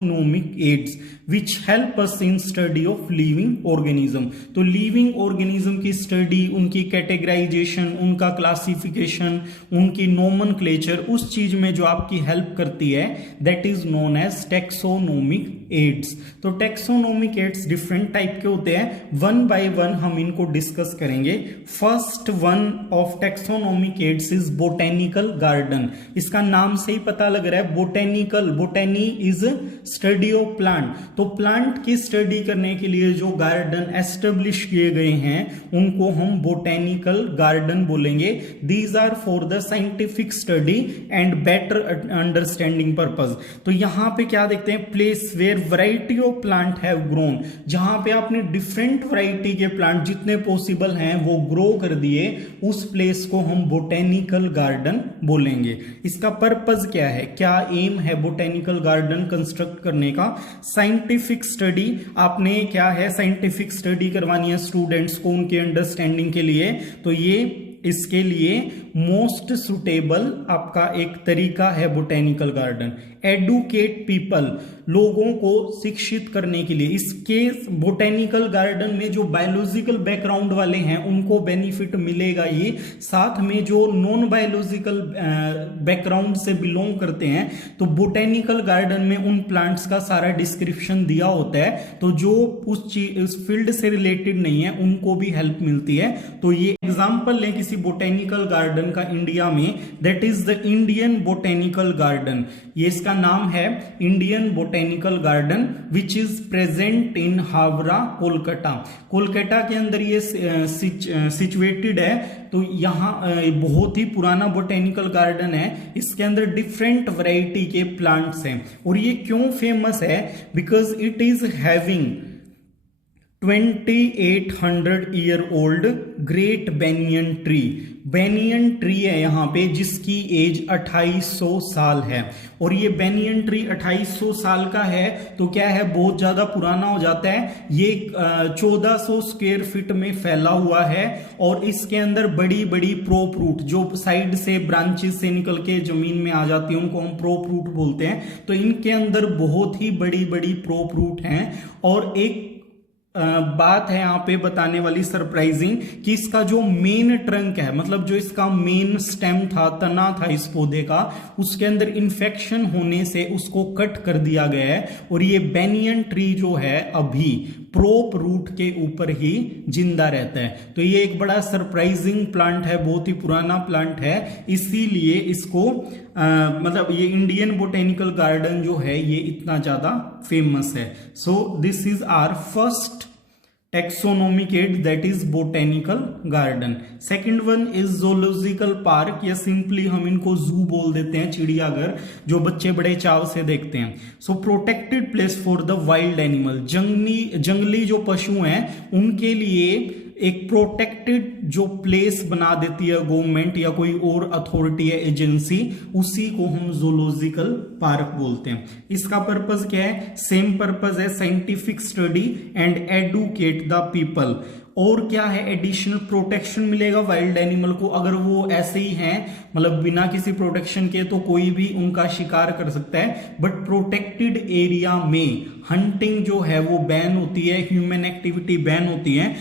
Taxonomic aids which help us in study of living organism. तो living organism की study, उनकी categorization, उनका classification, उनकी नोमेनक्लेचर, उस चीज में जो आपकी हेल्प करती है that is known as taxonomic aids. तो टैक्सोनोमिक एड्स डिफरेंट टाइप के होते हैं, वन बाय वन हम इनको डिस्कस करेंगे। First one of taxonomic aids is botanical garden. इसका नाम से ही पता लग रहा है, botanical, botany is study of plant. तो प्लांट की स्टडी करने के लिए जो गार्डन एस्टेब्लिश किए गए हैं उनको हम बोटेनिकल गार्डन बोलेंगे। These are for the scientific study and better understanding purpose. तो यहां पे क्या देखते हैं, place where variety of plant have grown, जहां पे आपने डिफरेंट वैरायटी के प्लांट जितने पॉसिबल हैं वो ग्रो कर दिए, उस प्लेस को हम बोटेनिकल गार्डन बोलेंगे। इसका पर्पज क्या है, क्या एम है बोटेनिकल गार्डन कंस्ट्रक्ट करने का? Scientific study. आपने क्या है, साइंटिफिक स्टडी करवानी है स्टूडेंट्स को उनके अंडरस्टैंडिंग के लिए, तो ये इसके लिए मोस्ट सुटेबल आपका एक तरीका है बोटेनिकल गार्डन। एडुकेट पीपल, लोगों को शिक्षित करने के लिए। इसके बोटेनिकल गार्डन में जो बायोलॉजिकल बैकग्राउंड वाले हैं उनको बेनिफिट मिलेगा ही, साथ में जो नॉन बायोलॉजिकल बैकग्राउंड से बिलोंग करते हैं तो बोटेनिकल गार्डन में उन प्लांट्स का सारा डिस्क्रिप्शन दिया होता है, तो जो उस फील्ड से रिलेटेड नहीं है उनको भी हेल्प मिलती है। तो ये एग्जांपल लें किसी बोटेनिकल गार्डन का इंडिया में, that is the Indian botanical garden. ये इसका नाम है Indian botanical garden which is present in Howrah, Kolkata. Kolkata के अंदर ये सिचुएटेड है। तो यहाँ बहुत ही पुराना बोटेनिकल गार्डन है, इसके अंदर डिफरेंट वैरायटी के प्लांट्स हैं। और ये क्यों फेमस है, because it is having 2800 year old great banyan tree. Banyan tree है यहाँ पे जिसकी एज 2800 साल है। और ये बेनियन ट्री 2800 साल का है तो क्या है, बहुत ज्यादा पुराना हो जाता है। ये 1400 स्क्वायर फीट में फैला हुआ है और इसके अंदर बड़ी बड़ी प्रोप रूट जो साइड से ब्रांचेस से निकल के जमीन में आ जाती है उनको हम प्रोप रूट बोलते हैं। तो इनके अंदर बहुत ही बड़ी बड़ी प्रोप रूट हैं। और एक बात है यहाँ पे बताने वाली सरप्राइजिंग कि इसका जो मेन ट्रंक है, मतलब जो इसका मेन स्टेम था, तना था इस पौधे का, उसके अंदर इन्फेक्शन होने से उसको कट कर दिया गया है। और ये बेनियन ट्री जो है अभी प्रोप रूट के ऊपर ही जिंदा रहता है। तो ये एक बड़ा सरप्राइजिंग प्लांट है, बहुत ही पुराना प्लांट है, इसीलिए इसको मतलब ये इंडियन बोटेनिकल गार्डन जो है ये इतना ज्यादा फेमस है। So this is our first taxonomic aid, that is botanical garden. Second one is zoological park, या सिंपली हम इनको जू बोल देते हैं, चिड़ियाघर, जो बच्चे बड़े चाव से देखते हैं। So protected place for the wild animal, जंगली जो पशु हैं उनके लिए एक प्रोटेक्टेड जो प्लेस बना देती है गवर्नमेंट या कोई और अथॉरिटी है, एजेंसी, उसी को हम जोलॉजिकल पार्क बोलते हैं। इसका पर्पस क्या है, सेम पर्पस है, scientific study and educate the people. और क्या है, एडिशनल प्रोटेक्शन मिलेगा वाइल्ड एनिमल को। अगर वो ऐसे ही हैं, मतलब बिना किसी प्रोटेक्शन के, तो कोई भी उनका शिकार कर सकता है। बट प्रोटेक्टेड एरिया में हंटिंग जो है वो बैन होती है, ह्यूमन एक्टिविटी बैन होती है।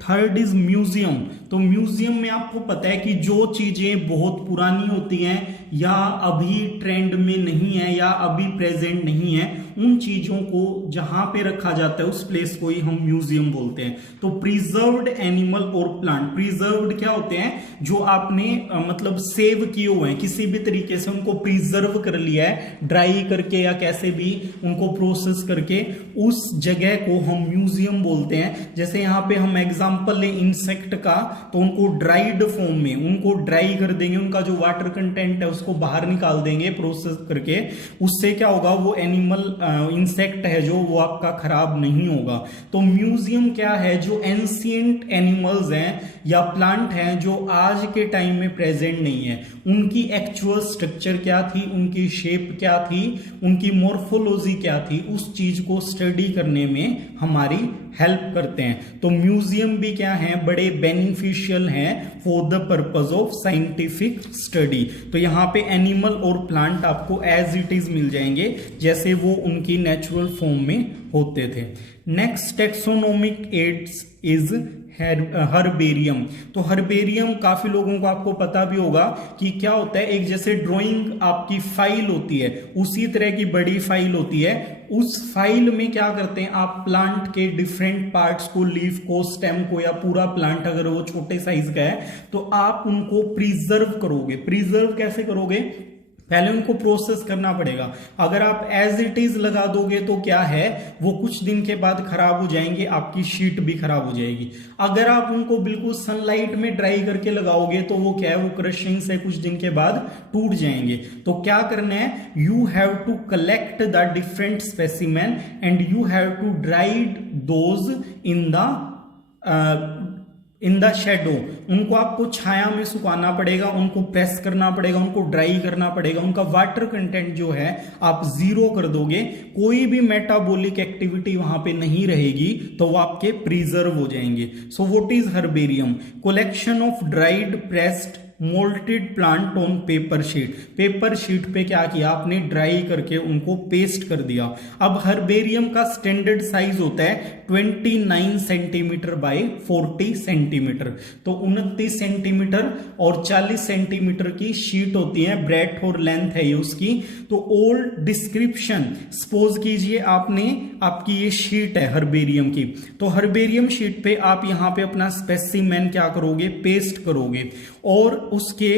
Third is museum. तो म्यूजियम में आपको पता है कि जो चीजें बहुत पुरानी होती हैं या अभी ट्रेंड में नहीं है या अभी प्रेजेंट नहीं है, उन चीजों को जहां पे रखा जाता है उस प्लेस को ही हम म्यूजियम बोलते हैं। तो प्रिजर्व्ड एनिमल और प्लांट, प्रिजर्व्ड क्या होते हैं, जो आपने मतलब सेव किए हुए हैं, किसी भी तरीके से उनको प्रिजर्व कर लिया है, ड्राई करके या कैसे भी उनको प्रोसेस करके, उस जगह को हम म्यूजियम बोलते हैं। जैसे यहाँ पे हम एग्जांपल लें इंसेक्ट का, तो उनको ड्राइड फॉर्म में उनको ड्राई कर देंगे, उनका जो वाटर कंटेंट है उसको बाहर निकाल देंगे प्रोसेस करके। उससे क्या होगा, वो एनिमल इंसेक्ट है जो वो आपका खराब नहीं होगा। तो म्यूजियम क्या है, जो एंशिएंट एनिमल्स हैं या प्लांट हैं जो आज के टाइम में प्रेजेंट नहीं है, उनकी एक्चुअल स्ट्रक्चर क्या थी, उनकी शेप क्या थी, उनकी मॉर्फोलॉजी क्या थी, उस चीज को स्टडी करने में हमारी हेल्प करते हैं। तो म्यूजियम भी क्या है, बड़े बेनिफिशियल हैं for the purpose of scientific study. तो यहां पे एनिमल और प्लांट आपको एज इट इज मिल जाएंगे, जैसे वो उनकी नेचुरल फॉर्म में होते थे। Next taxonomic aids is herbarium. तो हर्बेरियम काफी लोगों को आपको पता भी होगा कि क्या होता है। एक जैसे ड्राइंग आपकी फाइल होती है, उसी तरह की बड़ी फाइल होती है। उस फाइल में क्या करते हैं, आप प्लांट के डिफरेंट पार्ट्स को, लीफ को, स्टेम को, या पूरा प्लांट अगर वो छोटे साइज का है तो आप उनको प्रिजर्व करोगे। प्रिजर्व कैसे करोगे, पहले उनको प्रोसेस करना पड़ेगा। अगर आप एज इट इज लगा दोगे तो क्या है, वो कुछ दिन के बाद खराब हो जाएंगे, आपकी शीट भी खराब हो जाएगी। अगर आप उनको बिल्कुल सनलाइट में ड्राई करके लगाओगे तो वो क्या है, वो क्रशिंग से कुछ दिन के बाद टूट जाएंगे। तो क्या करना है, you have to collect the different specimen and you have to dried those in the shadow. उनको आपको छाया में सुखाना पड़ेगा, उनको प्रेस करना पड़ेगा, उनको ड्राई करना पड़ेगा। उनका वाटर कंटेंट जो है आप 0 कर दोगे, कोई भी मेटाबॉलिक एक्टिविटी वहां पे नहीं रहेगी, तो वो आपके प्रिजर्व हो जाएंगे। So what is herbarium, collection of dried pressed molted plant on paper sheet. Paper sheet पे क्या किया आपने, ड्राई करके उनको पेस्ट कर दिया। अब हर्बेरियम का स्टैंडर्ड साइज होता है 29 सेंटीमीटर बाय 40 सेंटीमीटर। तो 29 सेंटीमीटर और 40 सेंटीमीटर की शीट होती है, ब्रेथ और लेंथ है ये उसकी। तो ओल्ड डिस्क्रिप्शन, सपोज कीजिए आपकी ये शीट है हर्बेरियम की, तो हर्बेरियम शीट पे आप यहां पे अपना स्पेसिमेन क्या करोगे, पेस्ट करोगे, और उसके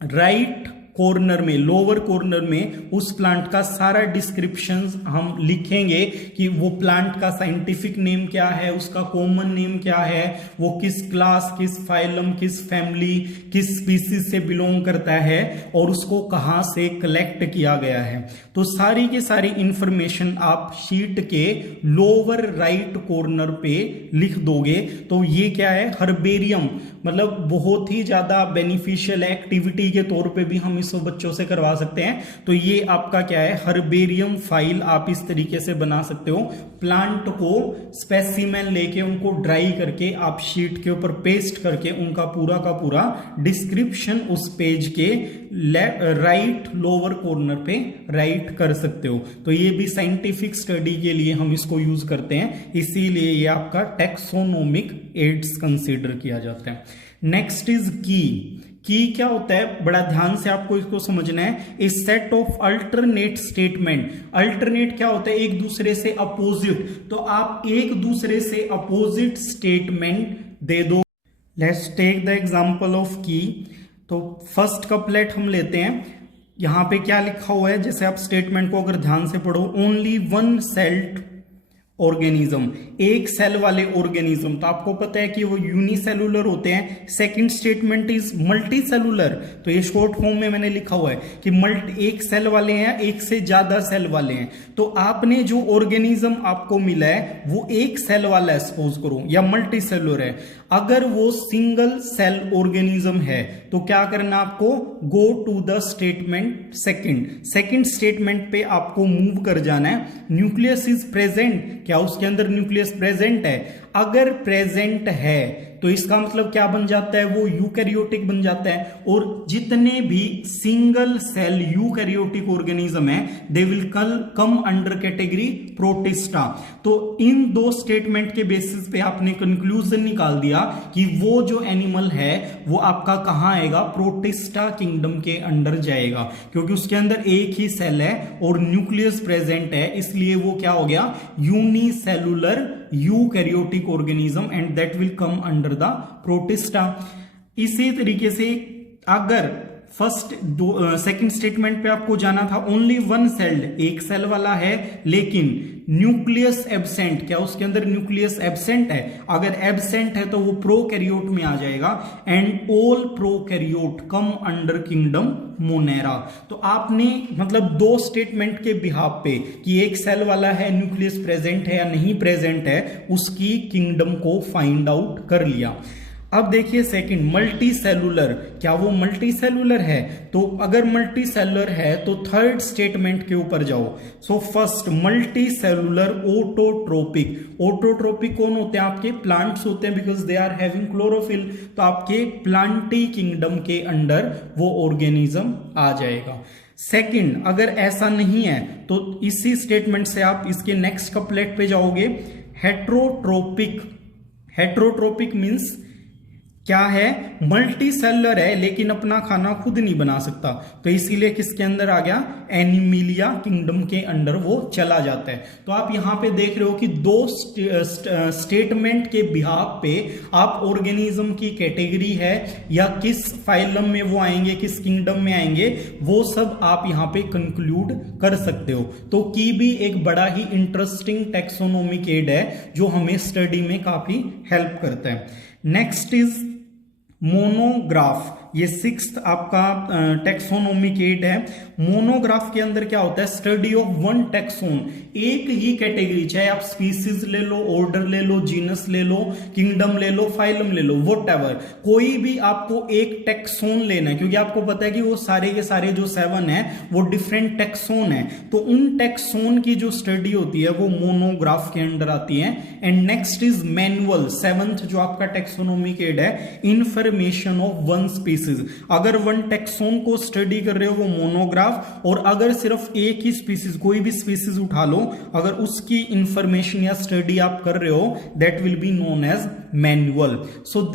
राइट कॉर्नर में, लोअर कॉर्नर में उस प्लांट का सारा डिस्क्रिप्शन हम लिखेंगे कि वो प्लांट का साइंटिफिक नेम क्या है, उसका कॉमन नेम क्या है, वो किस क्लास, किस फाइलम, किस फैमिली, किस स्पीसीज से बिलोंग करता है, और उसको कहां से कलेक्ट किया गया है। तो सारी की सारी इंफॉर्मेशन आप शीट के लोअर राइट कॉर्नर पे लिख दोगे। तो ये क्या है, हर्बेरियम, मतलब बहुत ही ज्यादा बेनिफिशियल एक्टिविटी के तौर पे भी हम इसको बच्चों से करवा सकते हैं। तो ये आपका क्या है, हर्बेरियम फाइल आप इस तरीके से बना सकते हो। प्लांट को स्पेसिमेन लेके उनको ड्राई करके आप शीट के ऊपर पेस्ट करके उनका पूरा का पूरा डिस्क्रिप्शन उस पेज के राइट लोअर कॉर्नर पे राइट कर सकते हो। तो ये भी साइंटिफिक स्टडी के लिए हम इसको यूज करते हैं, इसीलिए ये आपका टेक्सोनोमिक एड्स कंसीडर किया जाता है। नेक्स्ट इज की क्या होता है, बड़ा ध्यान से आपको इसको समझना है। A set of alternate statement. Alternate क्या होता है, एक दूसरे से अपोजिट। तो आप एक दूसरे से अपोजिट स्टेटमेंट दे दो। Let's take the example of key. तो फर्स्ट कपलेट हम लेते हैं, यहां पे क्या लिखा हुआ है, जैसे आप स्टेटमेंट को अगर ध्यान से पढ़ो, ओनली वन सेल्ड ऑर्गेनिज्म, एक सेल वाले ऑर्गेनिज्म। तो आपको पता है कि वो यूनिसेलुलर होते हैं। Second statement is multi cellular, तो ये शॉर्ट फॉर्म में मैंने लिखा हुआ है कि एक सेल वाले हैं, एक से ज्यादा सेल वाले हैं। तो आपने जो ऑर्गेनिज्म आपको मिला है वो एक सेल वाला है सपोज करो, या मल्टी सेलुलर है। अगर वो सिंगल सेल ऑर्गेनिज्म है तो क्या करना आपको, go to the statement second statement पे आपको मूव कर जाना है। न्यूक्लियस इज प्रेजेंट, क्या उसके अंदर न्यूक्लियस प्रेजेंट है? अगर प्रेजेंट है तो इसका मतलब क्या बन जाता है, वो यूकैरियोटिक बन जाता है। और जितने भी सिंगल सेल यूकैरियोटिक ऑर्गेनिज्म है they will come under category protista. तो इन दो स्टेटमेंट के बेसिस पे आपने कंक्लूजन निकाल दिया कि वो जो एनिमल है वो आपका कहां आएगा, प्रोटिस्टा किंगडम के अंडर जाएगा, क्योंकि उसके अंदर एक ही सेल है और न्यूक्लियस प्रेजेंट है, इसलिए वो क्या हो गया, unicellular eukaryotic organism, and that will come under the protista. इसी तरीके से अगर सेकंड स्टेटमेंट पे आपको जाना था, ओनली वन सेल्ड, एक सेल वाला है लेकिन न्यूक्लियस एब्सेंट, क्या उसके अंदर न्यूक्लियस एब्सेंट है? अगर एब्सेंट है तो वो प्रोकैरियोट में आ जाएगा, and all prokaryote come under kingdom Monera. तो आपने मतलब दो स्टेटमेंट के बिहाफ पे कि एक सेल वाला है, न्यूक्लियस प्रेजेंट है या नहीं प्रेजेंट है, उसकी किंगडम को फाइंड आउट कर लिया। अब देखिए सेकंड, मल्टी सेलुलर, क्या वो मल्टी सेलुलर है? तो अगर मल्टी सेलुलर है तो थर्ड स्टेटमेंट के ऊपर जाओ। So first, multi cellular autotrophic. Autotrophic कौन होते हैं? आपके प्लांट्स होते हैं, because they are having chlorophyll. तो आपके प्लांटी किंगडम के अंडर वो ऑर्गेनिज्म आ जाएगा। सेकंड, अगर ऐसा नहीं है तो इसी स्टेटमेंट से आप इसके नेक्स्ट कपलेट पे जाओगे। हेट्रोट्रोपिक। हेट्रोट्रोपिक मीन्स क्या है? मल्टी सेलुलर है लेकिन अपना खाना खुद नहीं बना सकता, तो इसीलिए किसके अंदर आ गया? एनिमिलिया किंगडम के अंडर वो चला जाता है। तो आप यहां पे देख रहे हो कि दो स्टेटमेंट के बिहाफ पे आप ऑर्गेनिज्म की कैटेगरी है या किस फाइलम में वो आएंगे, किस किंगडम में आएंगे, वो सब आप यहां पे कंक्लूड कर सकते हो। तो की भी एक बड़ा ही इंटरेस्टिंग टेक्सोनोमिक एड है जो हमें स्टडी में काफी हेल्प करता है। Next is monograph. ये सिक्स्थ आपका टेक्सोनोमिक एड है। मोनोग्राफ के अंदर क्या होता है? स्टडी ऑफ वन टेक्सोन, एक ही कैटेगरी, चाहे आप स्पीसीज ले लो, ऑर्डर ले लो, जीनस ले लो, किंगडम ले लो, फाइलम ले लो, व्हाटएवर, कोई भी आपको एक टेक्सोन लेना है, क्योंकि आपको पता है कि वो सारे के सारे जो 7 है वो डिफरेंट टेक्सोन है। तो उन टेक्सोन की जो स्टडी होती है वो मोनोग्राफ के अंडर आती है। And next is manual, 7th जो आपका टेक्सोनोमिक एड है, इंफॉर्मेशन ऑफ वन स्पीसीज। अगर वन टेक्सोन को स्टडी कर रहे हो वो मोनोग्राफ, और अगर सिर्फ एक ही स्पीसीज, कोई भी स्पीसीज उठा लो, अगर उसकी इंफॉर्मेशन या स्टडी आप कर रहे हो, that will be known as manual. So this